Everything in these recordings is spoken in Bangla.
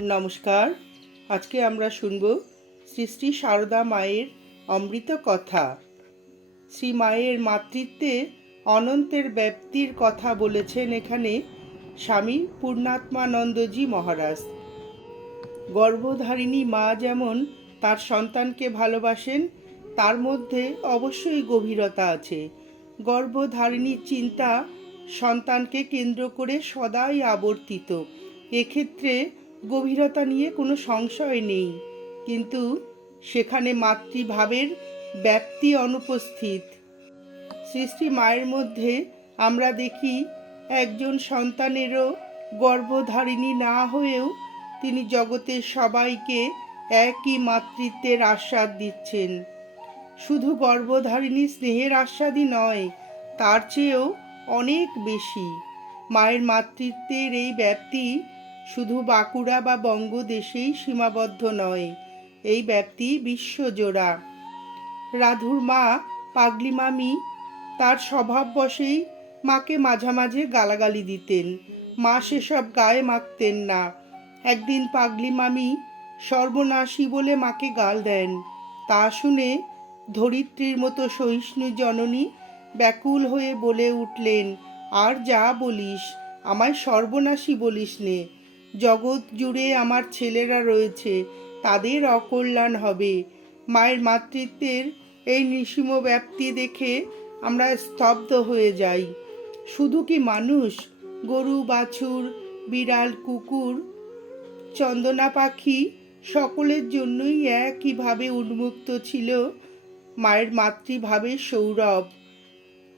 নমস্কার। আজকে আমরা শুনব শ্রী শ্রী সারদা মায়ের অমৃত কথা। শ্রী মায়ের মাতৃত্বে অনন্তের ব্যাপ্তির কথা বলেছেন এখানে স্বামী পূর্ণাত্মানন্দজি মহারাজ। গর্ভধারিণী মা যেমন তার সন্তানকে ভালোবাসেন, তার মধ্যে অবশ্যই গভীরতা আছে। গর্ভধারিণীর চিন্তা সন্তানকে কেন্দ্র করে সদাই আবর্তিত। এক্ষেত্রে গভীরতা নিয়ে কোনো সংশয় নেই। কিন্তু সেখানে মাতৃভাবের ব্যাপ্তি অনুপস্থিত। সৃষ্টি মায়ের মধ্যে আমরা দেখি একজন সন্তানেরও গর্ভধারিণী না হয়েও তিনি জগতের সবাইকে একই মাতৃত্বের আস্বাদ দিচ্ছেন। শুধু গর্ভধারিণী স্নেহের আস্বাদই নয়, তার চেয়েও অনেক বেশি। মায়ের মাতৃত্বের এই ব্যাপ্তি শুধু বাঁকুড়া বা বঙ্গদেশেই সীমাবদ্ধ নয়, এই ব্যাপ্তি বিশ্বজোড়া। রাধুর মা পাগলি মামি তার স্বভাববশেই মাকে মাঝামাঝে গালাগালি দিতেন। মা সেসব গায়ে মাখতেন না। একদিন পাগলি মামি সর্বনাশী বলে মাকে গাল দেন। তা শুনে ধরিত্রীর মতো সহিষ্ণু জননী ব্যাকুল হয়ে বলে উঠলেন, আর যা বলিস, আমায় সর্বনাশী বলিস নে। জগৎ জুড়ে আমার ছেলেরা রয়েছে, তাদের অকল্যাণ হবে। মায়ের মাতৃত্বের এই নিসীম ব্যাপ্তি দেখে আমরা স্তব্ধ হয়ে যাই। শুধু কি মানুষ? গরু, বাছুর, বিড়াল, কুকুর, চন্দনা পাখি সকলের জন্যই একইভাবে উন্মুক্ত ছিল মায়ের মাতৃভাবের সৌরভ।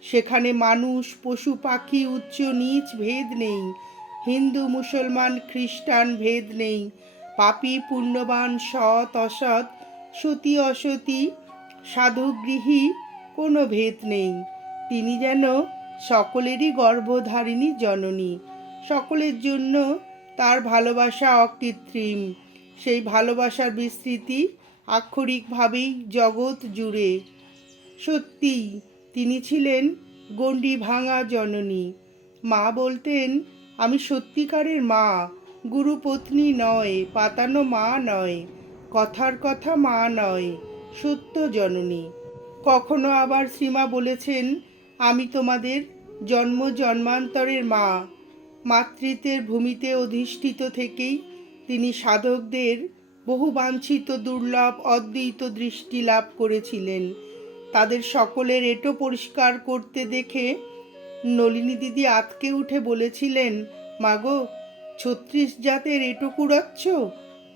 সেখানে মানুষ, পশু পাখি উচ্চ নীচ ভেদ নেই। হিন্দু, মুসলমান, খ্রিস্টান ভেদ নেই। পাপি, পুণ্যবান, সৎ, অসৎ, সতী, অসতী, সাধুগৃহী কোনো ভেদ নেই। তিনি যেন সকলেরই গর্ভধারিণী জননী। সকলের জন্য তার ভালোবাসা অকৃত্রিম। সেই ভালোবাসার বিস্তৃতি আক্ষরিকভাবেই জগৎ জুড়ে। সত্যিই তিনি ছিলেন গণ্ডি ভাঙা জননী। মা বলতেন আমি সত্যিকারের মা, গুরুপত্নী নয়, পাতানো মা নয়, কথার কথা মা নয়, সত্য জননী। কখনো আবার শ্রীমা বলেছেন, আমি তোমাদের জন্ম জন্মান্তরের মা। মাতৃত্বের ভূমিতে অধিষ্ঠিত থেকেই তিনি সাধকদের বহু বাঞ্ছিত, দুর্লভ, অদ্বৈত দৃষ্টি লাভ করেছিলেন। তাদের সকলের এটো পরিষ্কার করতে দেখে নলিনী দিদি আতকে উঠে বলেছিলেন মাগো ছত্রিশ জাতের এটো কুড়াচ্ছ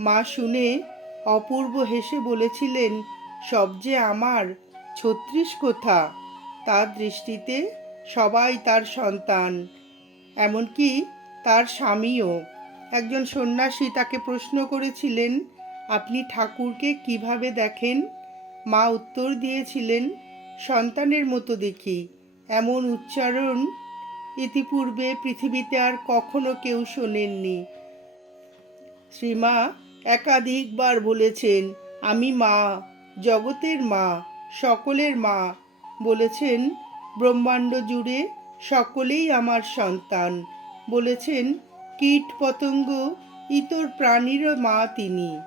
মা শুনে অপূর্ব হেসে বলেছিলেন, সব যে আমার, ছত্রিশ কোথা? তার দৃষ্টিতে সবাই তার সন্তান, এমনকি তার স্বামীও। একজন সন্ন্যাসী তাকে প্রশ্ন করেছিলেন, আপনি ঠাকুরকে কীভাবে দেখেন? মা উত্তর দিয়েছিলেন, সন্তানের মতো দেখি। এমন উচ্চারণ ইতিপূর্বে পৃথিবীতে আর কখনো কেউ শোনেননি। শ্রীমা একাধিকবার বলেছেন, আমি মা, জগতের মা, সকলের মা। বলেছেন, ব্রহ্মাণ্ড জুড়ে সকলেই আমার সন্তান। বলেছেন, কীট পতঙ্গ, ইতর প্রাণীরও মা তিনি।